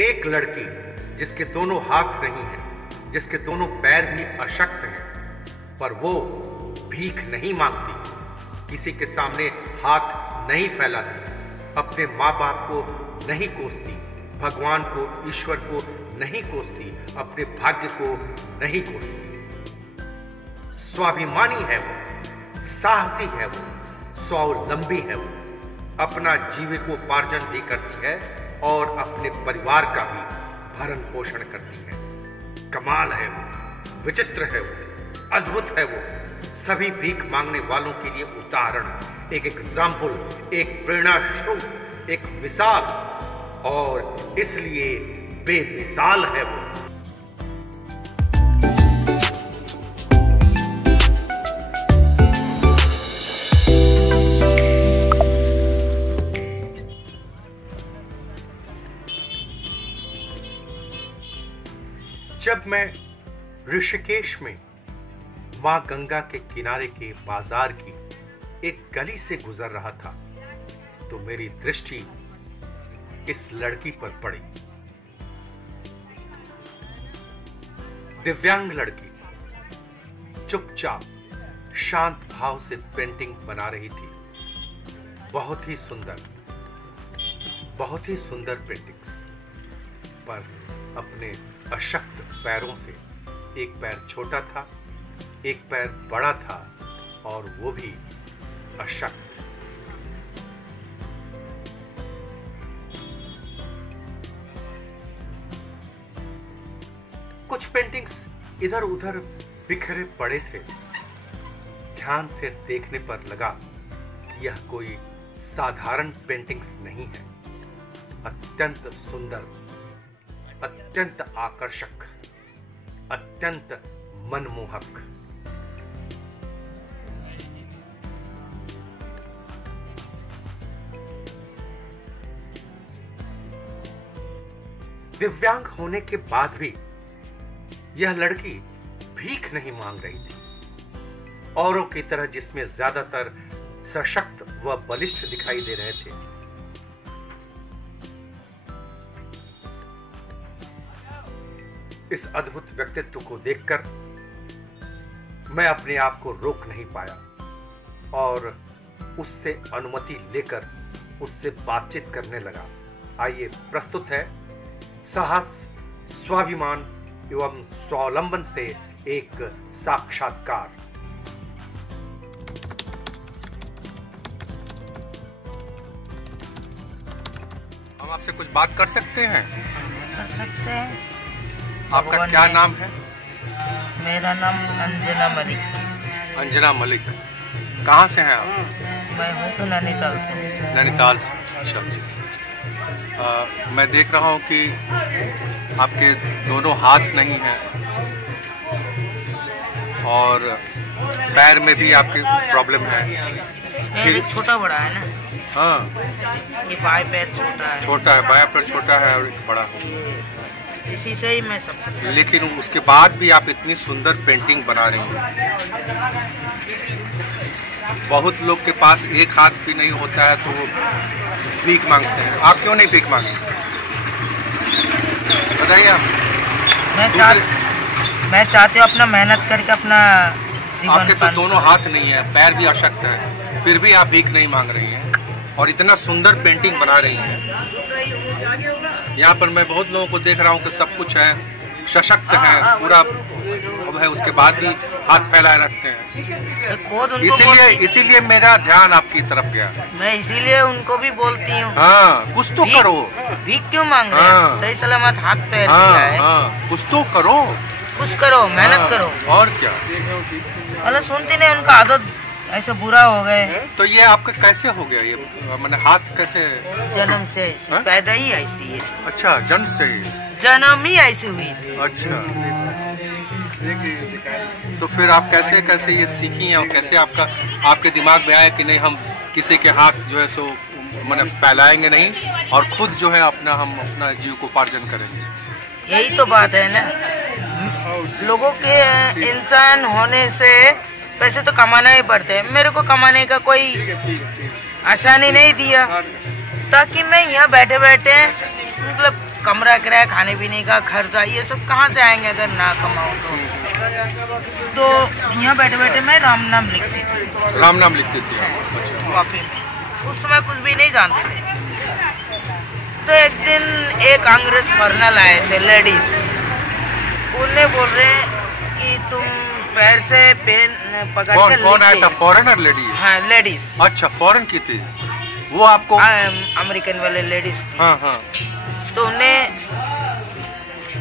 एक लड़की जिसके दोनों हाथ नहीं हैं, जिसके दोनों पैर भी अशक्त हैं, पर वो भीख नहीं मांगती, किसी के सामने हाथ नहीं फैलाती, अपने माँ बाप को नहीं कोसती, भगवान को, ईश्वर को नहीं कोसती, अपने भाग्य को नहीं कोसती। स्वाभिमानी है वो, साहसी है वो, स्वावलंबी है वो, अपना जीविकोपार्जन भी करती है और अपने परिवार का भी भरण पोषण करती है। कमाल है वो, विचित्र है वो, अद्भुत है वो, सभी भीख मांगने वालों के लिए उदाहरण, एक एग्जाम्पल, एक प्रेरणा स्रोत, एक मिसाल, और इसलिए बेमिसाल है वो। जब मैं ऋषिकेश में मां गंगा के किनारे के बाजार की एक गली से गुजर रहा था तो मेरी दृष्टि इस लड़की पर पड़ी। दिव्यांग लड़की चुपचाप शांत भाव से पेंटिंग बना रही थी। बहुत ही सुंदर पेंटिंग्स, पर अपने अशक्त पैरों से, एक पैर छोटा था, एक पैर बड़ा था, और वो भी अशक्त। कुछ पेंटिंग्स इधर उधर बिखरे पड़े थे। ध्यान से देखने पर लगा कि यह कोई साधारण पेंटिंग्स नहीं है, अत्यंत सुंदर, अत्यंत आकर्षक, अत्यंत मनमोहक। दिव्यांग होने के बाद भी यह लड़की भीख नहीं मांग रही थी। औरों की तरह जिसमें ज्यादातर सशक्त व बलिष्ठ दिखाई दे रहे थे, इस अद्भुत व्यक्तित्व को देखकर मैं अपने आप को रोक नहीं पाया और उससे अनुमति लेकर उससे बातचीत करने लगा। आइए प्रस्तुत है साहस, स्वाभिमान एवं स्वावलंबन से एक साक्षात्कार। हम आपसे कुछ बात कर सकते हैं? कर सकते हैं। आपका क्या नाम है? मेरा नाम अंजना मलिक। अंजना मलिक, कहाँ से हैं आप? मैं हूँ तो नैनीताल से। नैनीताल से, अच्छा जी। मैं देख रहा हूँ कि आपके दोनों हाथ नहीं हैं और पैर में भी आपकी प्रॉब्लम है। एक छोटा बड़ा है ना? हाँ, ये बाएं पैर छोटा है। छोटा है, बायां पैर छोटा है और एक बड़ा है। इसी से ही मैं सब। लेकिन उसके बाद भी आप इतनी सुंदर पेंटिंग बना रही हैं। बहुत लोग के पास एक हाथ भी नहीं होता है तो वो भीख मांगते हैं। आप क्यों नहीं भीख मांगते? बताइए आप। मैं चाहती हूँ अपना मेहनत करके अपना जीवन। आपके तो दोनों हाथ नहीं है, पैर भी अशक्त है, फिर भी आप भीख नहीं मांग रही हैं और इतना सुंदर पेंटिंग बना रही हैं। यहाँ पर मैं बहुत लोगों को देख रहा हूँ कि सब कुछ है, सशक्त है, पूरा है, उसके बाद भी हाथ फैलाए रखते हैं। इसीलिए मेरा ध्यान आपकी तरफ गया। मैं इसीलिए उनको भी बोलती हूँ, हाँ, कुछ तो करो। भीख क्यों मांग रहे हैं? सही सलामत हाथ पैर दिया है। कुछ तो करो, कुछ करो, मेहनत करो। और क्या? मतलब सुनती नहीं, उनका आदत ऐसे बुरा हो गए। तो ये आपका कैसे हो गया? ये मैंने हाथ कैसे? जन्म से ऐसी, पैदा ही ऐसी है। अच्छा, जन्म से ही? जन्म ही ऐसी हुई थी। अच्छा, तो फिर आप कैसे ये सीखी और कैसे आपके दिमाग में आया कि नहीं, हम किसी के हाथ जो है सो मैंने फैलाएंगे नहीं और खुद जो है हम अपना जीविकोपार्जन करेंगे? यही तो बात है ना, लोगों के इंसान होने से पैसे तो कमाना ही पड़ते हैं। मेरे को कमाने का कोई आसानी नहीं दिया ताकि मैं यहाँ बैठे बैठे मतलब कमरा किराया, खाने पीने का खर्चा, ये सब कहाँ से आएंगे अगर ना कमाऊँ तो यहाँ बैठे बैठे मैं राम नाम लिखती थी। राम नाम लिखती थी कॉफी में। उस समय कुछ भी नहीं जानते थे। तो एक दिन एक अंग्रेज फॉरनर आए थे, लेडीज, उन्हें बोल रहे कि तुम पैर से पेन पकड़ के कौन आया था? Foreigner lady? हाँ, लेडीज। अच्छा, फॉरेन की थी वो आपको? अमेरिकन वाले लेडीज। हाँ हाँ। तो उन्हें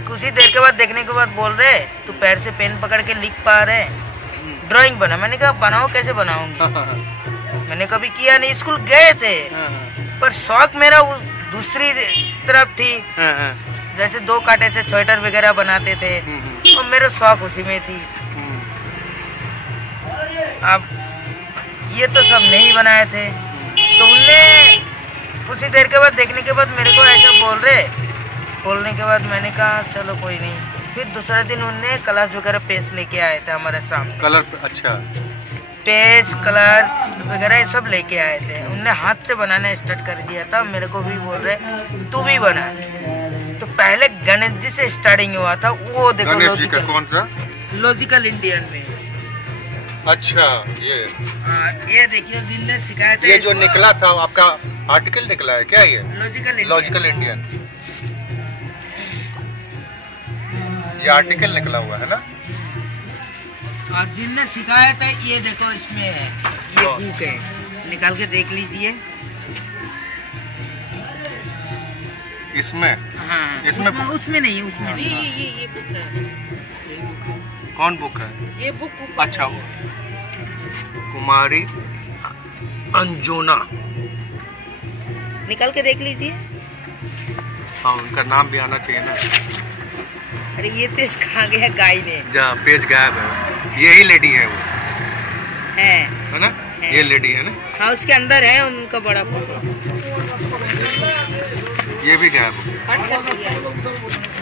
कुछ ही देर के बाद देखने के बाद बोल रहे तू पैर से पेन पकड़ के लिख पा रहे, ड्राइंग बना। मैंने कहा बनाओ, कैसे बनाऊंगी? मैंने कभी किया नहीं। स्कूल गए थे पर शौक मेरा उस दूसरी तरफ थी। जैसे 2 कांटे से स्वेटर वगैरह बनाते थे और मेरा शौक उसी में थी। अब ये तो सब नहीं बनाए थे। तो उनने कुछ ही देर के बाद देखने के बाद मेरे को ऐसा बोलने के बाद मैंने कहा चलो कोई नहीं। फिर दूसरा दिन उनने कलर्स वगैरह पेस्ट लेके आए थे हमारे सामने। कलर? अच्छा। पेस्ट, कलर वगैरह सब लेके आए थे। उनने हाथ से बनाना स्टार्ट कर दिया था। मेरे को भी बोल रहे तू भी बना। तो पहले गणेश जी से स्टार्टिंग हुआ था। वो देखो, लॉजिकल। कौन सा? लॉजिकल इंडियन में। अच्छा, ये देखिए जिनने सिखाया था। ये जो निकला था आपका आर्टिकल निकला है क्या? ये लॉजिकल इंडियन ये आर्टिकल निकला हुआ है ना। और जिनने सिखाया था ये देखो इसमें है, ये बुक है, निकाल के देख लीजिए। इसमें? हाँ, उसमें नहीं, उसमें नहीं। ये बुक है। कौन बुक है? ये बुक। अच्छा, कुमारी अंजुना। निकाल के देख लीजिए। हाँ, उनका नाम भी आना चाहिए ना। अरे ये पेज कहाँ गया? गाय ने जहाँ पेज गायब है। यही लेडी है वो, है ना? है। ये लेडी है ना? हाँ, उसके अंदर है उनका बड़ा फोटो। ये भी गायब हो।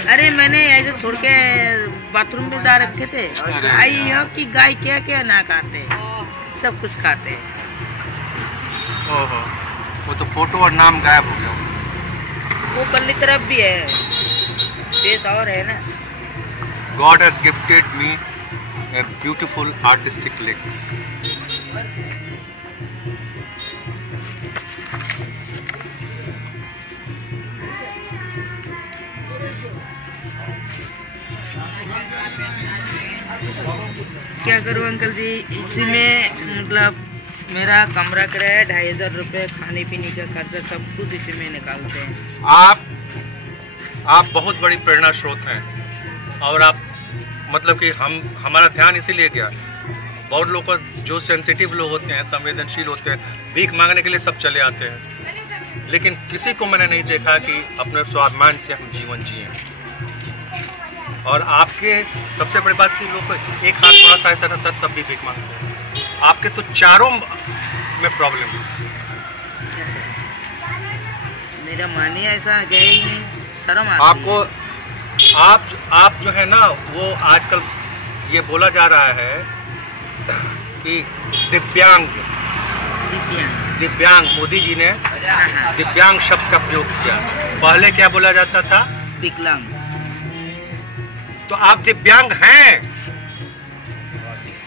अरे मैंने ऐसे छोड़ के बाथरूम में जा रखे थे और आई हो कि गाय क्या क्या ना खाते, सब कुछ खाते। ओहो, वो तो फोटो और नाम गायब हो गया। वो पल्ली तरफ भी है, पेज और है ना। God has gifted me a beautiful artistic legs. क्या करूं अंकल जी, इसी में मतलब मेरा कमरा किराया 2500 रुपये, खाने पीने का खर्चा सब कुछ इसी में निकालते हैं। आप बहुत बड़ी प्रेरणा स्रोत हैं और आप मतलब कि हमारा ध्यान इसीलिए गया। बहुत लोग जो सेंसिटिव लोग होते हैं, संवेदनशील होते हैं, भीख मांगने के लिए सब चले आते हैं, लेकिन किसी को मैंने नहीं देखा कि अपने स्वाभिमान से हम जीवन जिए। और आपके सबसे बड़ी बात कि लोग एक हाथ थोड़ा सा ऐसा रहता तब भी भीख मांगते हैं। आपके तो चारों में प्रॉब्लम है। मेरा मानिए ऐसा गया ही नहीं, शर्म आती आपको है। आप जो है ना, वो आजकल ये बोला जा रहा है कि दिव्यांग मोदी जी ने दिव्यांग शब्द का प्रयोग किया। पहले क्या बोला जाता था? विकलांग। तो आप दिव्यांग हैं,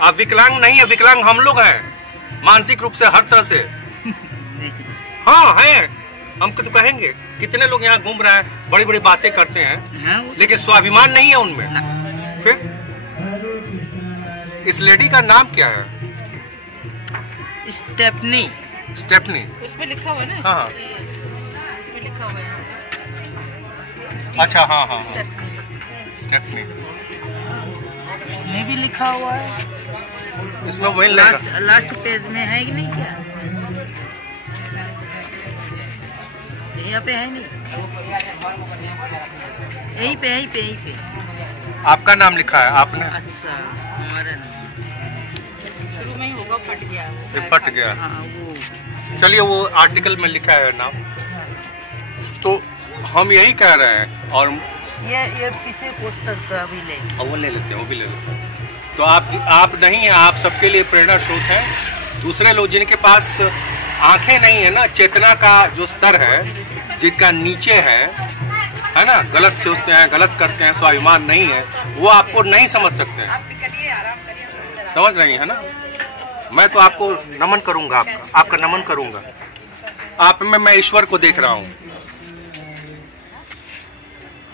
आप विकलांग नहीं है। विकलांग हम लोग हैं, मानसिक रूप से, हर तरह से। हाँ हैं, हम तो कहेंगे। कितने लोग यहाँ घूम रहे हैं, बड़ी बड़ी बातें करते हैं, हाँ, लेकिन स्वाभिमान नहीं है उनमें। फिर इस लेडी का नाम क्या है? स्टेफनी। स्टेफनी? उसमें लिखा हुआ है ना। हाँ, इसमें लिखा हुआ है। अच्छा, हाँ हाँ, स्टेफनी। इसमें भी लिखा हुआ है। इसमें वही लास्ट पेज में है कि नहीं? क्या यहाँ पे है नहीं? यहीं पे आपका नाम लिखा है आपने? अच्छा, हमारा नाम शुरू में ही होगा, फट गया। ये फट गया। हाँ, वो चलिए, वो आर्टिकल में लिखा है नाम। तो हम यही कह रहे हैं। और ये पीछे पोस्टर का भी ले, वो ले लेते हैं, वो भी ले लेते हैं। तो आप नहीं हैं, आप सबके लिए प्रेरणा स्रोत हैं। दूसरे लोग जिनके पास आंखें नहीं है ना, चेतना का जो स्तर है, जिनका नीचे है, है ना, गलत सोचते हैं, गलत करते हैं, स्वाभिमान नहीं है, वो आपको नहीं समझ सकते हैं। समझ रही है ना? मैं तो आपको नमन करूंगा, आपका नमन करूंगा। आप में मैं ईश्वर को देख रहा हूँ।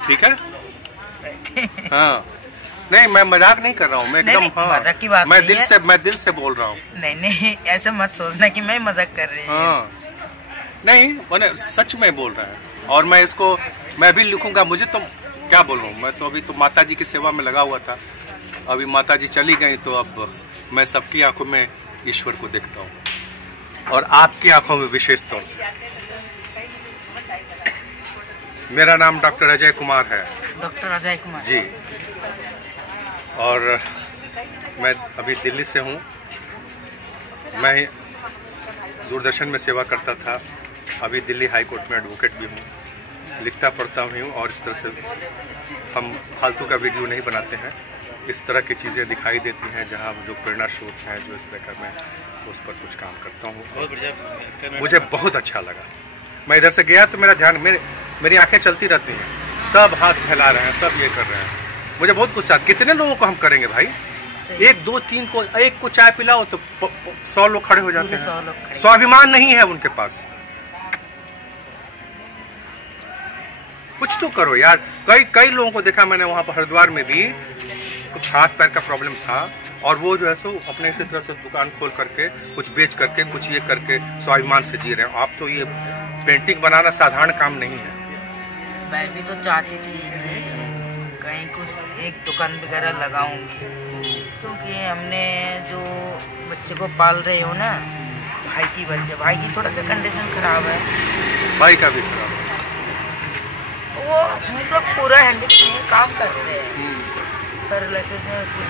ठीक है? हाँ, नहीं मैं मजाक नहीं कर रहा हूँ, मैं एकदम, हाँ, मजाक की बात मैं दिल से बोल रहा हूँ। नहीं ऐसे मत सोचना कि मैं मजाक कर रही हूँ। हाँ, नहीं मैंने सच में बोल रहा है। और मैं इसको मैं भी लिखूंगा। मुझे तो क्या बोलूं, मैं तो अभी तो माता जी की सेवा में लगा हुआ था। अभी माता जी चली गई तो अब मैं सबकी आंखों में ईश्वर को देखता हूँ, और आपकी आंखों में विशेष तौर से। मेरा नाम डॉक्टर अजय कुमार है। डॉक्टर अजय कुमार जी, और मैं अभी दिल्ली से हूँ। मैं दूरदर्शन में सेवा करता था, अभी दिल्ली हाई कोर्ट में एडवोकेट भी हूँ, लिखता पढ़ता हूँ। और इस तरह से हम फालतू का वीडियो नहीं बनाते हैं, इस तरह की चीज़ें दिखाई देती हैं जहाँ जो प्रेरणा स्रोत हैं, जो इस तरह का, मैं उस पर कुछ काम करता हूँ। बहुत बढ़िया, मुझे बहुत अच्छा लगा। मैं इधर से गया तो मेरा ध्यान, मेरी आंखें चलती रहती हैं, सब हाथ फैला रहे हैं, सब ये कर रहे हैं। मुझे बहुत गुस्सा, कितने लोगों को हम करेंगे भाई? 1 2 3 को, एक को चाय पिलाओ तो 100 लोग खड़े हो जाते हैं। स्वाभिमान नहीं है उनके पास। कुछ तो करो यार। कई लोगों को देखा मैंने वहां पर हरिद्वार में भी, कुछ हाथ पैर का प्रॉब्लम था, और वो जो है सो अपने इसी तरह से दुकान खोल करके, कुछ बेच करके, कुछ ये करके स्वाभिमान से जी रहे हैं। आप तो ये पेंटिंग बनाना साधारण काम नहीं है। मैं भी तो चाहती थी कि कहीं कुछ एक दुकान वगैरह लगाऊंगी, क्योंकि हमने जो बच्चे को पाल रहे हो ना, भाई की थोड़ा सा कंडीशन खराब है। भाई का भी खराब है। वो मतलब पूरा हैंडिक में काम करते हैं, पैरालिसिस में कुछ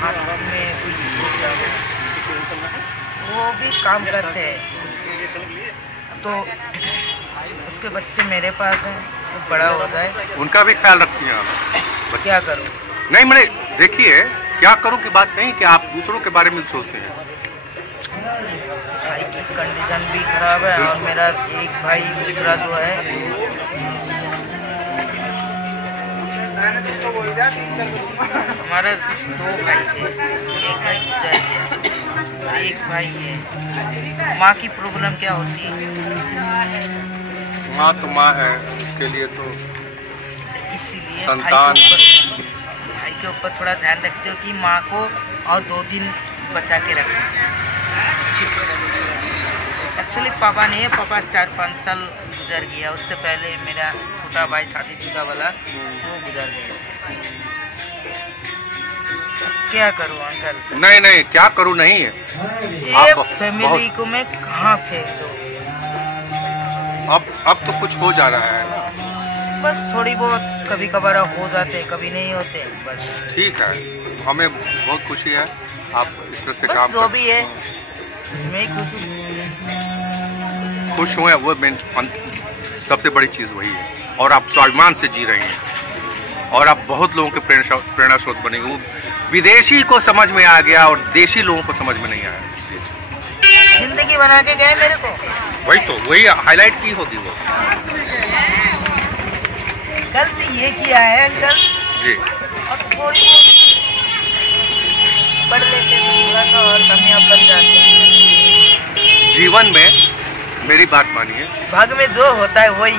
हाथ में कुछ, वो भी काम करते हैं। तो उसके बच्चे मेरे पास हैं, वो बड़ा हो जाए, उनका भी ख्याल रखती हैं आप। क्या करूं? नहीं, मैंने देखिए क्या करूं की बात नहीं कि आप दूसरों के बारे में सोचते हैं। भाई की कंडीशन भी खराब है, और मेरा एक भाई दूसरा जो है, हमारे 2 भाई थे, एक भाई गुजर गया, एक भाई है। माँ की प्रॉब्लम क्या होती है? माँ तो माँ है, उसके लिए तो इसीलिए संतान, भाई के ऊपर थोड़ा ध्यान रखते हो कि माँ को और 2 दिन बचा के रख सके। एक्चुअली पापा नहीं है, पापा 4-5 साल गुजर गया। उससे पहले मेरा छोटा भाई शादीशुदा वाला, वो गुजर गया। क्या करूं अंकल? नहीं क्या करूं, नहीं है ये फैमिली को मैं कहाँ फेंक दूं? अब तो कुछ हो जा रहा है, बस थोड़ी बहुत कभी कभार हो जाते, कभी नहीं होते, बस। ठीक है, हमें बहुत खुशी है आप इस तरह से बस काम जो भी है उसमें ही खुश हुए, वो सबसे बड़ी चीज वही है। और आप स्वाभिमान से जी रहे हैं, और आप बहुत लोगों के प्रेरणा स्रोत बनेंगे। वो विदेशी को समझ में आ गया और देशी लोगों को समझ में नहीं आया। जिंदगी बना के गए मेरे को, वही हाईलाइट की होगी वो। गलती ये किया है अंकल जी, और थोड़ी पढ़ लेते तो थोड़ा सा और कमियां बन जाती हैं जीवन में। मेरी बात मानिए, भाग में जो होता है वही।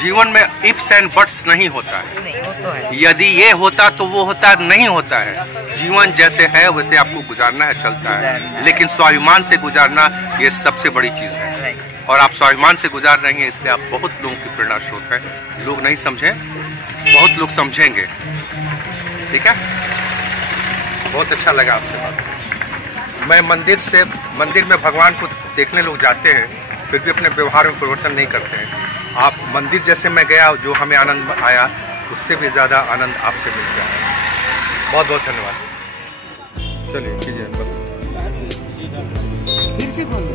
जीवन में इफ्स एंड बट्स नहीं होता है। नहीं, वो तो है। यदि ये होता तो वो होता नहीं होता है। जीवन जैसे है वैसे आपको गुजारना है, चलता है, लेकिन स्वाभिमान से गुजारना ये सबसे बड़ी चीज है। और आप स्वाभिमान से गुजार रही हैं, इसलिए आप बहुत लोगों की प्रेरणा स्रोत है। लोग नहीं समझे, बहुत लोग समझेंगे। ठीक है, बहुत अच्छा लगा आपसे बात करके। मैं मंदिर में भगवान को देखने लोग जाते हैं, फिर भी अपने व्यवहार में परिवर्तन नहीं करते हैं। आप मंदिर जैसे मैं गया, जो हमें आनंद आया, उससे भी ज़्यादा आनंद आपसे मिल गया। बहुत बहुत धन्यवाद। चलिए कीजिए, फिर से बोल।